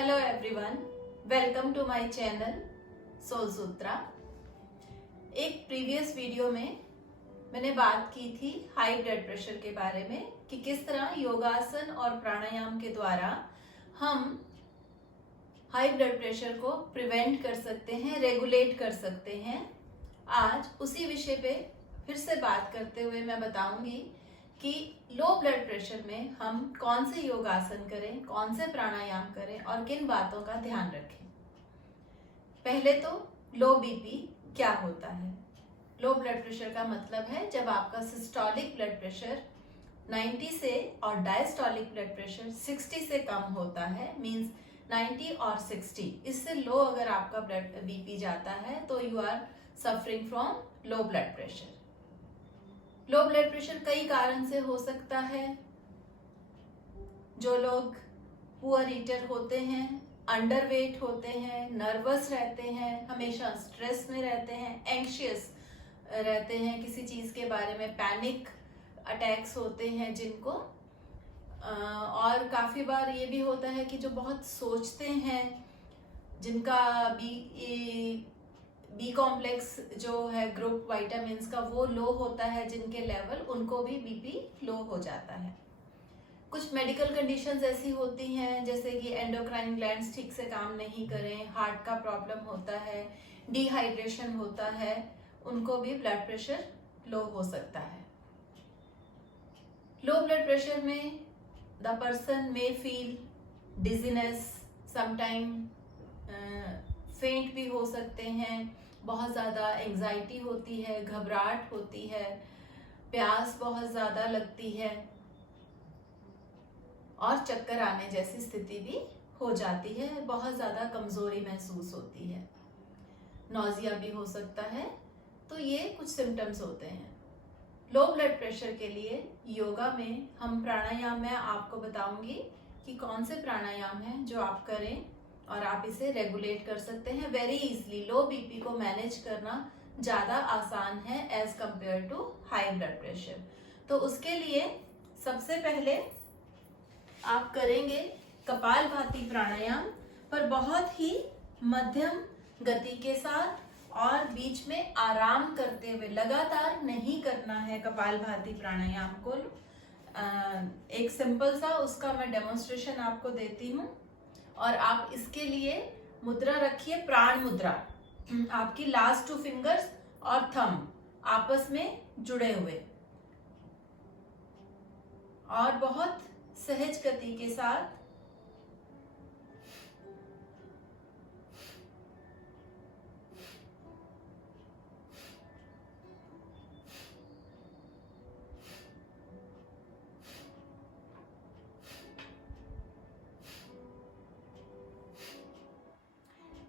Hello everyone, welcome to my channel soul Sutra. एक previous video में मैंने बात की थी हाई ब्लड प्रेशर के बारे में कि किस तरह योगासन और प्राणायाम के द्वारा हम हाई ब्लड प्रेशर को प्रिवेंट कर सकते हैं, रेगुलेट कर सकते हैं। आज उसी विषय पे फिर से बात करते हुए मैं बताऊंगी कि लो ब्लड प्रेशर में हम कौन से योगासन करें, कौन से प्राणायाम करें और किन बातों का ध्यान रखें। पहले तो लो बीपी क्या होता है। लो ब्लड प्रेशर का मतलब है जब आपका सिस्टोलिक ब्लड प्रेशर 90 से और डायस्टोलिक ब्लड प्रेशर 60 से कम होता है। मींस 90 और 60 इससे लो अगर आपका ब्लड बीपी जाता है तो you are suffering from low blood pressure. Low blood pressure कई कारण से हो सकता है। जो लोग पुअर ईटर होते हैं, अंडरवेट होते हैं, नर्वस रहते हैं, हमेशा स्ट्रेस में रहते हैं, एंग्शियस रहते हैं, किसी चीज के बारे में पैनिक अटैक्स होते हैं जिनको, और काफी बार ये भी होता है कि जो बहुत सोचते हैं, जिनका बी कॉम्प्लेक्स जो है ग्रुप विटामिन्स का वो लो होता है, जिनके लेवल, उनको भी बीपी लो हो जाता है। कुछ मेडिकल कंडीशंस ऐसी होती हैं जैसे कि एंडोक्राइन ग्लैंड्स ठीक से काम नहीं करें, हार्ट का प्रॉब्लम होता है, डिहाइड्रेशन होता है, उनको भी ब्लड प्रेशर लो हो सकता है। लो ब्लड प्रेशर में the person may feel dizziness, sometime फेंट भी हो सकते हैं, बहुत ज़्यादा एंजाइटी होती है, घबराहट होती है, प्यास बहुत ज़्यादा लगती है और चक्कर आने जैसी स्थिति भी हो जाती है, बहुत ज़्यादा कमज़ोरी महसूस होती है, नौजिया भी हो सकता है। तो ये कुछ सिम्टम्स होते हैं। लो ब्लड प्रेशर के लिए योगा में हम प्राणायाम में आपको बताऊंगी कि कौन से प्राणायाम हैं जो आप करें और आप इसे रेगुलेट कर सकते हैं वेरी इजीली। लो बीपी को मैनेज करना ज़्यादा आसान है as compare to high blood pressure. तो उसके लिए सबसे पहले आप करेंगे कपालभाति प्राणायाम, पर बहुत ही मध्यम गति के साथ और बीच में आराम करते हुए। लगातार नहीं करना है कपालभाति प्राणायाम को। एक सिंपल सा उसका मैं डेमोन्स्ट्रेशन आपको देती हूँ और आप इसके लिए मुद्रा रखिए, प्राण मुद्रा। आपकी लास्ट 2 फिंगर्स और थंब आपस में जुड़े हुए और बहुत सहज गति के साथ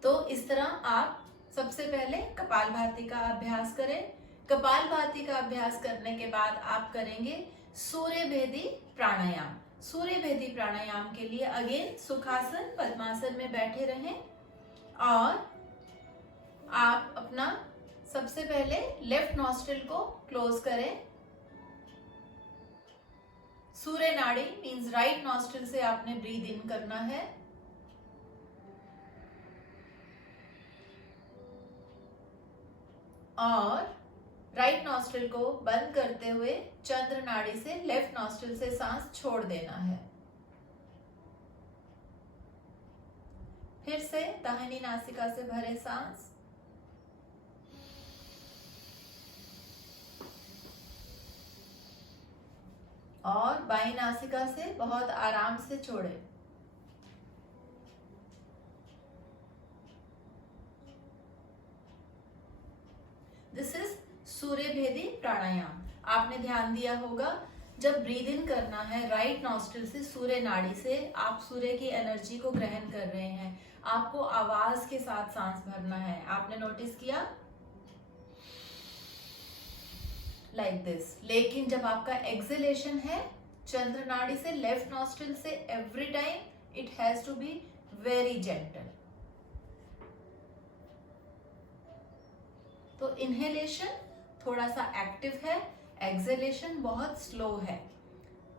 तो इस तरह आप सबसे पहले कपालभाति का अभ्यास करें। कपालभाति का अभ्यास करने के बाद आप करेंगे सूर्यभेदी प्राणायाम। सूर्यभेदी प्राणायाम के लिए अगेन सुखासन पद्मासन में बैठे रहें और आप अपना सबसे पहले लेफ्ट नॉस्ट्रिल को क्लोज करें। सूर्य नाड़ी मींस राइट नॉस्ट्रिल से आपने ब्रीद इन करना है और राइट नॉस्ट्रिल को बंद करते हुए चंद्र नाड़ी से लेफ्ट नॉस्ट्रिल से सांस छोड़ देना है। फिर से दाहिनी नासिका से भरे सांस और बाईं नासिका से बहुत आराम से छोड़ें। दिस इज सूर्यभेदी प्राणायाम। आपने ध्यान दिया होगा जब ब्रीद इन करना है राइट नॉस्ट्रिल से, सूर्य नाड़ी से आप सूर्य की एनर्जी को ग्रहण कर रहे हैं। आपको आवाज के साथ सांस भरना है। आपने नोटिस किया लाइक दिस। लेकिन जब आपका एक्सहेलेशन है चंद्र नाड़ी से लेफ्ट नॉस्ट्रिल से, every time it has to be very gentle. तो इनहेलेशन थोड़ा सा एक्टिव है, एक्सहेलेशन बहुत स्लो है।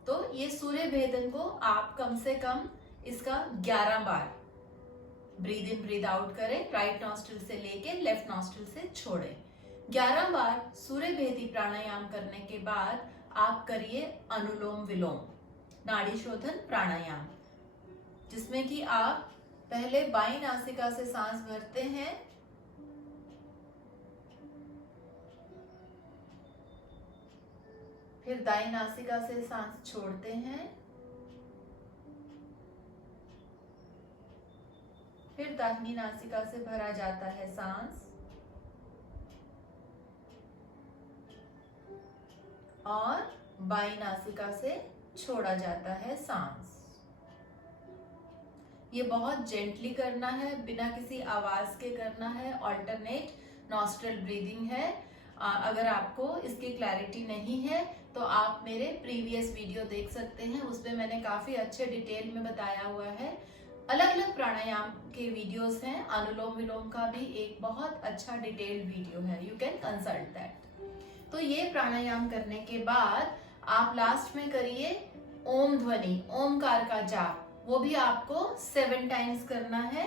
तो ये सूर्य भेदन को आप कम से कम इसका 11 बार ब्रीद इन ब्रीद आउट करें, राइट नॉस्ट्रिल से लेके लेफ्ट नॉस्ट्रिल से छोड़ें। 11 बार सूर्य भेदी प्राणायाम करने के बाद आप करिए अनुलोम विलोम, नाड़ी शोधन प्राणायाम, जिसमें कि आप पहले बाईं नासिका से सांस भरते हैं, फिर दाईं नासिका से सांस छोड़ते हैं, फिर दाहिनी नासिका से भरा जाता है सांस और बाईं नासिका से छोड़ा जाता है सांस। ये बहुत जेंटली करना है, बिना किसी आवाज के करना है, ऑल्टरनेट नॉस्ट्रल ब्रीदिंग है। अगर आपको इसकी क्लैरिटी नहीं है तो आप मेरे प्रीवियस वीडियो देख सकते हैं, उसमें मैंने काफी अच्छे डिटेल में बताया हुआ है। अलग अलग प्राणायाम के वीडियोस हैं, अनुलोम विलोम का भी एक बहुत अच्छा डिटेल्ड वीडियो है, यू कैन कंसल्ट दैट। तो ये प्राणायाम करने के बाद आप लास्ट में करिए ओम ध्वनि, ओमकार का जाप, वो भी आपको 7 टाइम्स करना है।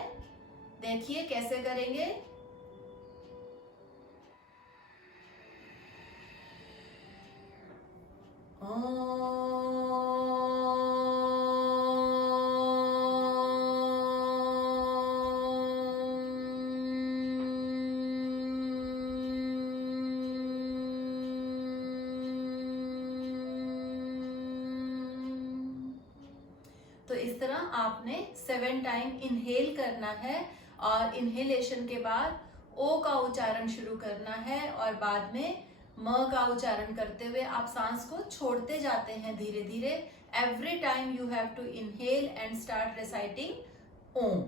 देखिए कैसे करेंगे। तो इस तरह आपने 7 टाइम इनहेल करना है और इनहेलेशन के बाद ओ का उच्चारण शुरू करना है और बाद में म का उच्चारण करते हुए आप सांस को छोड़ते जाते हैं धीरे धीरे। Every time you have to inhale and start reciting Om.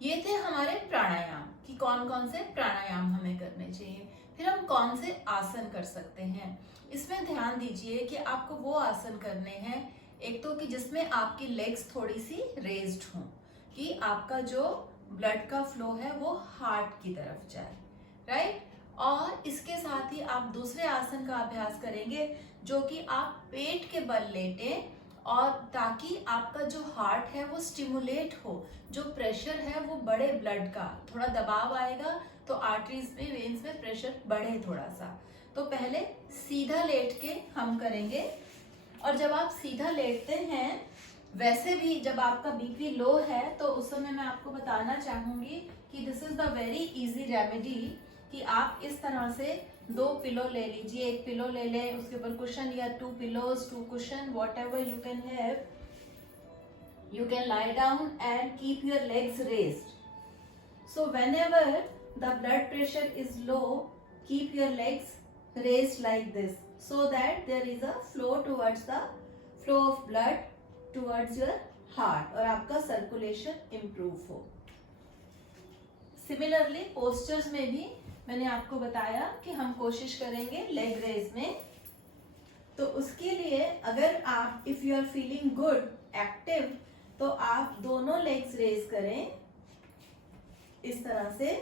ये थे हमारे प्राणायाम कि कौन कौन से प्राणायाम हमें करने चाहिए। फिर हम कौन से आसन कर सकते हैं, इसमें ध्यान दीजिए कि आपको वो आसन करने हैं, एक तो कि जिसमें आपकी लेग्स थोड़ी सी रेज्ड हों, कि आपका जो ब्लड का फ्लो है वो हार्ट की तरफ जाए, राइट। और इसके साथ ही आप दूसरे आसन का अभ्यास करेंगे जो कि आप पेट के बल लेटें, और ताकि आपका जो हार्ट है वो स्टिमुलेट हो, जो प्रेशर है वो बढ़े, ब्लड का थोड़ा दबाव आएगा तो आर्टरीज में, वेन्स में प्रेशर बढ़े थोड़ा सा। तो पहले सीधा लेट के हम करेंगे, और जब आप सीधा लेटते हैं, वैसे भी जब आपका बीपी लो है तो उस समय मैं आपको बताना चाहूंगी कि this is the very easy remedy, कि आप इस तरह से 2 पिलो ले लीजिए, एक पिलो ले लें, उसके ऊपर कुशन या 2 pillows, 2 cushion, what ever you can have, you can lie down and keep your legs raised. So whenever the blood pressure is low, keep your legs raised like this, so that there is a flow towards the flow of blood towards your heart, और आपका circulation improve हो। Similarly postures में भी मैंने आपको बताया कि हम कोशिश करेंगे लेग रेज में। तो उसके लिए अगर आप, if you are feeling good, active, तो आप दोनों लेग्स रेज करें इस तरह से।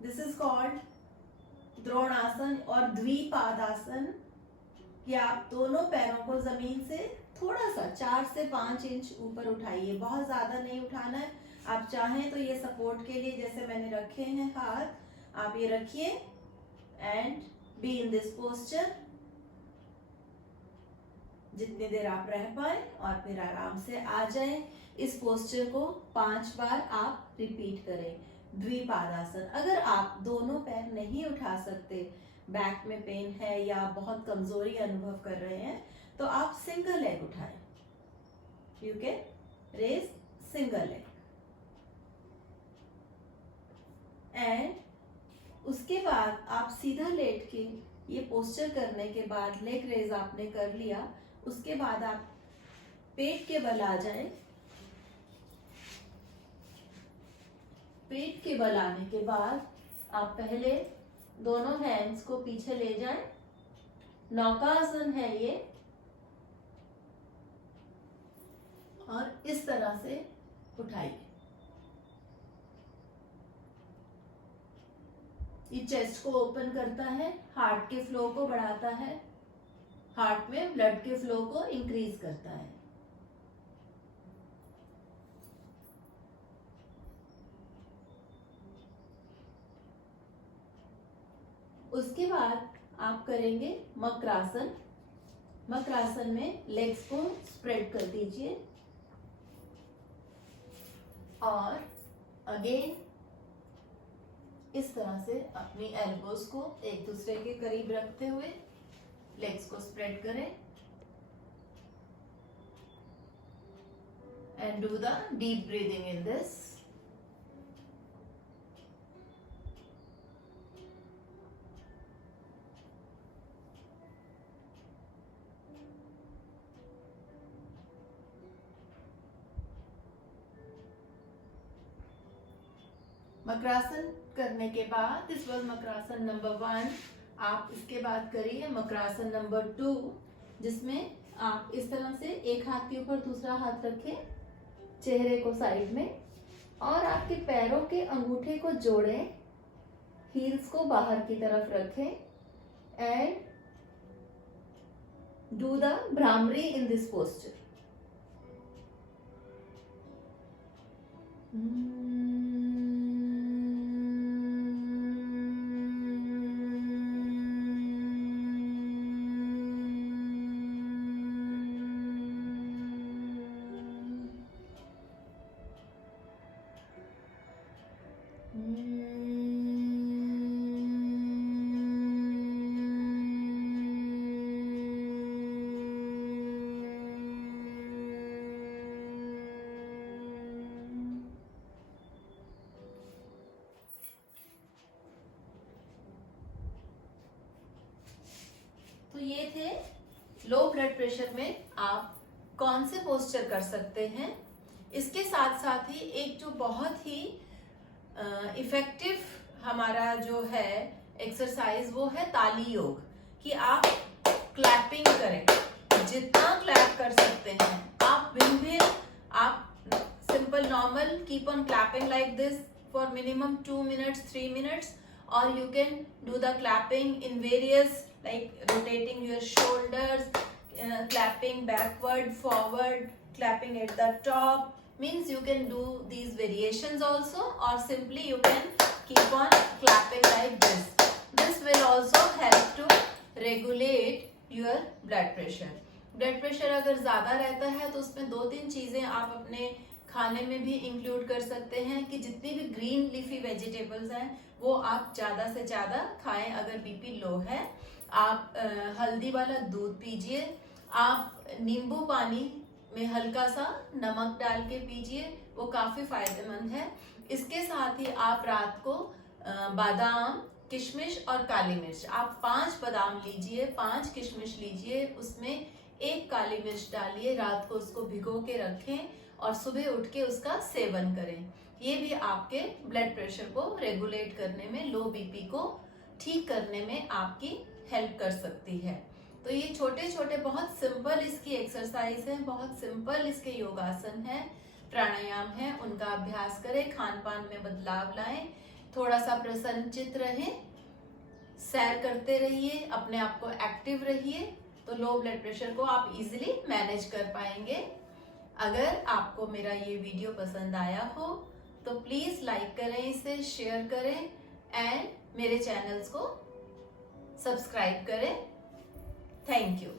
दिस इज कॉल्ड द्रोणासन और द्विपादासन, कि आप दोनों पैरों को जमीन से थोड़ा सा 4 से 5 इंच ऊपर उठाइए, बहुत ज्यादा नहीं उठाना है। आप चाहें तो ये सपोर्ट के लिए, जैसे मैंने रखे हैं हाथ, आप ये रखिए and be in this posture जितनी देर आप रह पाए, और फिर आराम से आ जाए। इस पोस्चर को 5 बार आप रिपीट करें, द्विपादासन। अगर आप दोनों पैर नहीं उठा सकते, बैक में पेन है या बहुत कमजोरी अनुभव कर रहे हैं, तो आप सिंगल लेग उठाएं, you can raise single leg. And उसके बाद आप सीधा लेट के ये पोस्चर करने के बाद, लेग रेज आपने कर लिया, उसके बाद आप पेट के बल आ जाएं। पेट के बल आने के बाद आप पहले दोनों हैंड्स को पीछे ले जाएं, नौकासन है ये, और इस तरह से उठाइए। ये चेस्ट को ओपन करता है, हार्ट के फ्लो को बढ़ाता है, हार्ट में ब्लड के फ्लो को इंक्रीज करता है। उसके बाद आप करेंगे मकरासन। मकरासन में लेग्स को स्प्रेड कर दीजिए और अगेन इस तरह से अपनी एल्बोज को एक दूसरे के करीब रखते हुए लेग्स को स्प्रेड करें and do the deep breathing in this. Makarasana करने के बाद, दिस वाज मकरासन नंबर 1। आप इसके बाद करिए मकरासन नंबर 2, जिसमें आप इस तरह से एक हाथ के ऊपर दूसरा हाथ रखें, चेहरे को साइड में, और आपके पैरों के अंगूठे को जोड़ें, हील्स को बाहर की तरफ रखें and do the bhramari in this posture. तो ये थे लो ब्लड प्रेशर में आप कौन से पोस्चर कर सकते हैं। इसके साथ साथ ही एक जो बहुत ही इफेक्टिव हमारा जो है एक्सरसाइज, वो है ताली योग, कि आप क्लैपिंग करें, जितना क्लैप कर सकते हैं आप। भिन्न आप simple normal keep on clapping like this for minimum 2 minutes 3 minutes, or you can do the clapping in various, like rotating your shoulders, clapping backward, forward, clapping at the top, means you can do these variations also, or simply you can keep on clapping like this. This will also help to regulate your blood pressure. Blood pressure अगर ज्यादा रहता है तो उसमें 2-3 चीजें आप अपने खाने में भी इंक्लूड कर सकते हैं, कि जितनी भी ग्रीन लीफी वेजिटेबल्स हैं वो आप ज्यादा से ज्यादा खाएं। अगर बीपी लो है, आप हल्दी वाला दूध पीजिए, आप नींबू पानी में हल्का सा नमक डाल के पीजिए, वो काफी फायदेमंद है। इसके साथ ही आप रात को बादाम, किशमिश और काली मिर्च, आप 5 बादाम लीजिए, 5 किशमिश लीजिए, उसमें 1 काली मिर्च डालिए, रात को उसको भिगो के रखें और सुबह उठ के उसका सेवन करें। ये भी आपके ब्लड प्रेशर को रेगुलेट करने में, लो बीपी को ठीक करने में आपकी हेल्प कर सकती है। तो ये छोटे छोटे बहुत सिंपल इसकी एक्सरसाइज है, बहुत सिंपल इसके योगासन है, प्राणायाम है, उनका अभ्यास करें, खान पान में बदलाव लाएं, थोड़ा सा प्रसन्नचित रहें, सैर करते रहिए, अपने आप को एक्टिव रहिए, तो लो ब्लड प्रेशर को आप इजीली मैनेज कर पाएंगे। अगर आपको मेरा ये वीडियो पसंद आया हो तो प्लीज लाइक करें, इसे शेयर करें एंड मेरे चैनल्स को सब्सक्राइब करें। Thank you.